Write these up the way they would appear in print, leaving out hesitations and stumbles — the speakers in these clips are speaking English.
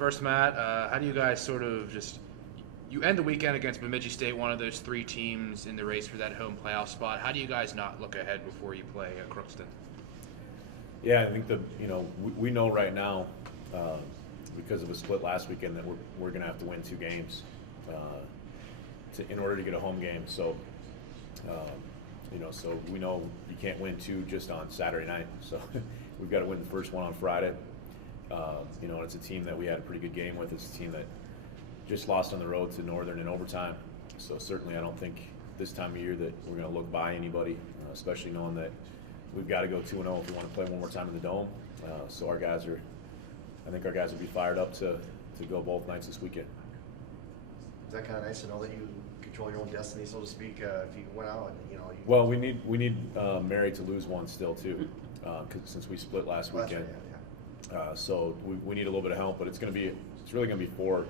First, Matt, how do you guys sort of you end the weekend against Bemidji State, one of those three teams in the race for that home playoff spot. How do you guys not look ahead before you play Crookston? Yeah, I think we know right now because of a split last weekend that we're going to have to win two games in order to get a home game. So so we know you can't win two just on Saturday night. So we've got to win the first one on Friday. And it's a team that we had a pretty good game with. It's a team that just lost on the road to Northern in overtime. So certainly I don't think this time of year that we're going to look by anybody, especially knowing that we've got to go 2-0 if we want to play one more time in the Dome. So I think our guys will be fired up to go both nights this weekend. Is that kind of nice to know that you control your own destiny, so to speak? If you went out and Well, we need Mary to lose one still too, since we split last weekend. Right, So we need a little bit of help, but it's really going to be four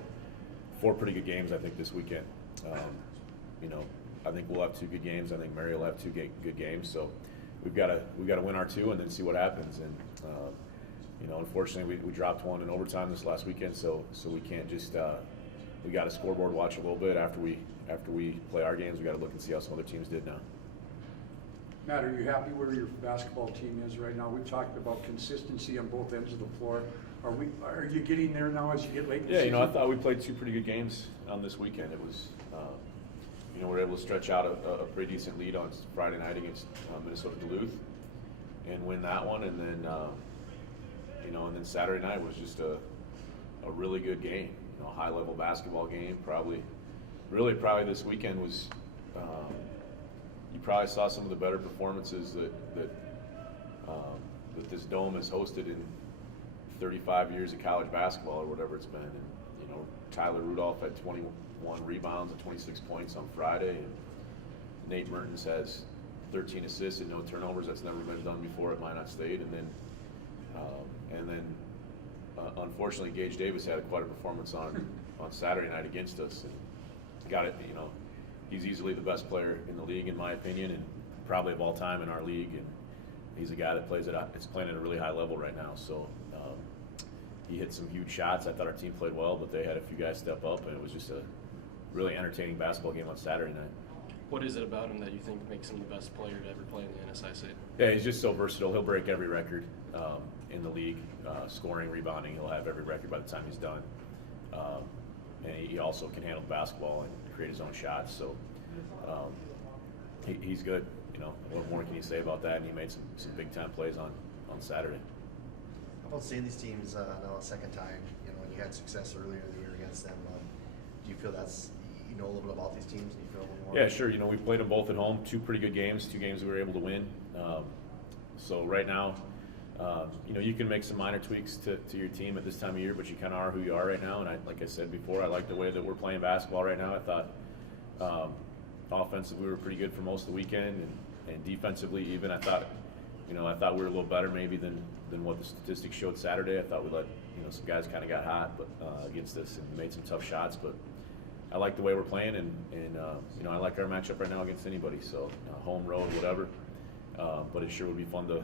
pretty good games I think this weekend. I think we'll have two good games. I think Mary will have two good games. So we've got to win our two and then see what happens. And unfortunately we dropped one in overtime this last weekend. So we can't just we got to scoreboard watch a little bit after we play our games. We got to look and see how some other teams did now. Matt, are you happy where your basketball team is right now? We've talked about consistency on both ends of the floor. Are you getting there now as you get late in the season? I thought we played two pretty good games on this weekend. It was, we were able to stretch out a pretty decent lead on Friday night against Minnesota Duluth and win that one, and then and then Saturday night was just a really good game. A high-level basketball game. Probably this weekend was. You probably saw some of the better performances that this Dome has hosted in 35 years of college basketball or whatever it's been. And Tyler Rudolph had 21 rebounds and 26 points on Friday, and Nate Mertens has 13 assists and no turnovers. That's never been done before at Minot State. And then unfortunately, Gage Davis had quite a performance on Saturday night against us, and got it. He's easily the best player in the league, in my opinion, and probably of all time in our league. And he's a guy that it's playing at a really high level right now. So he hit some huge shots. I thought our team played well, but they had a few guys step up, and it was just a really entertaining basketball game on Saturday night. What is it about him that you think makes him the best player to ever play in the NSIC? Yeah, he's just so versatile. He'll break every record in the league, scoring, rebounding. He'll have every record by the time he's done. And he also can handle the basketball and create his own shots. So he's good. What more can you say about that? And he made some big time plays on Saturday. How about seeing these teams now a second time? And you had success earlier in the year against them. Do you feel that's a little bit about these teams? Do you feel a little more? Yeah, sure. We played them both at home. Two pretty good games. Two games we were able to win. So right now, you can make some minor tweaks to your team at this time of year, but you kind of are who you are right now. And like I said before, I like the way that we're playing basketball right now. I thought offensively we were pretty good for most of the weekend, and defensively even I thought we were a little better maybe than what the statistics showed Saturday. I thought we let some guys kind of got hot, but against us and made some tough shots. But I like the way we're playing, and I like our matchup right now against anybody. So home, road, whatever. But it sure would be fun to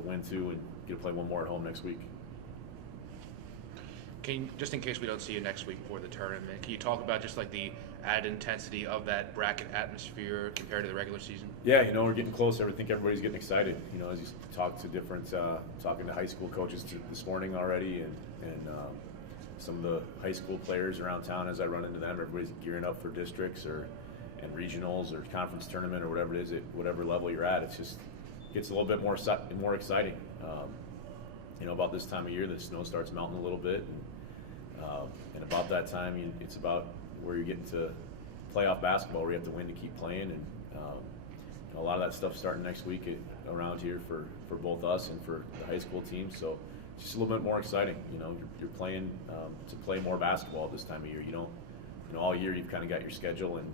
win two and get to play one more at home next week. Just in case we don't see you next week for the tournament, can you talk about just like the added intensity of that bracket atmosphere compared to the regular season? Yeah, we're getting closer. I think everybody's getting excited. As you talk to talking to high school coaches this morning already, and some of the high school players around town as I run into them, everybody's gearing up for districts and regionals or conference tournament or whatever it is at whatever level you're at. It's just gets a little bit more exciting. About this time of year, the snow starts melting a little bit, and about that time, it's about where you're getting to playoff basketball, where you have to win to keep playing, and a lot of that stuff starting next week around here for both us and for the high school team. So it's just a little bit more exciting. You're playing to play more basketball this time of year. All year you've kind of got your schedule and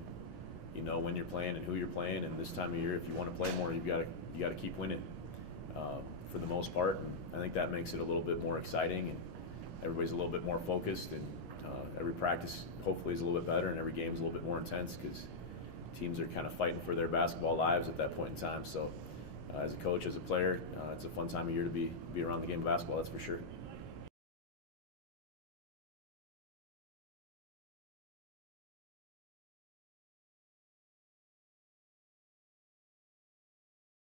when you're playing and who you're playing, and this time of year, if you want to play more, you got to keep winning for the most part. And I think that makes it a little bit more exciting, and everybody's a little bit more focused, and every practice hopefully is a little bit better, and every game is a little bit more intense because teams are kind of fighting for their basketball lives at that point in time. So as a coach, as a player, it's a fun time of year to be around the game of basketball, that's for sure.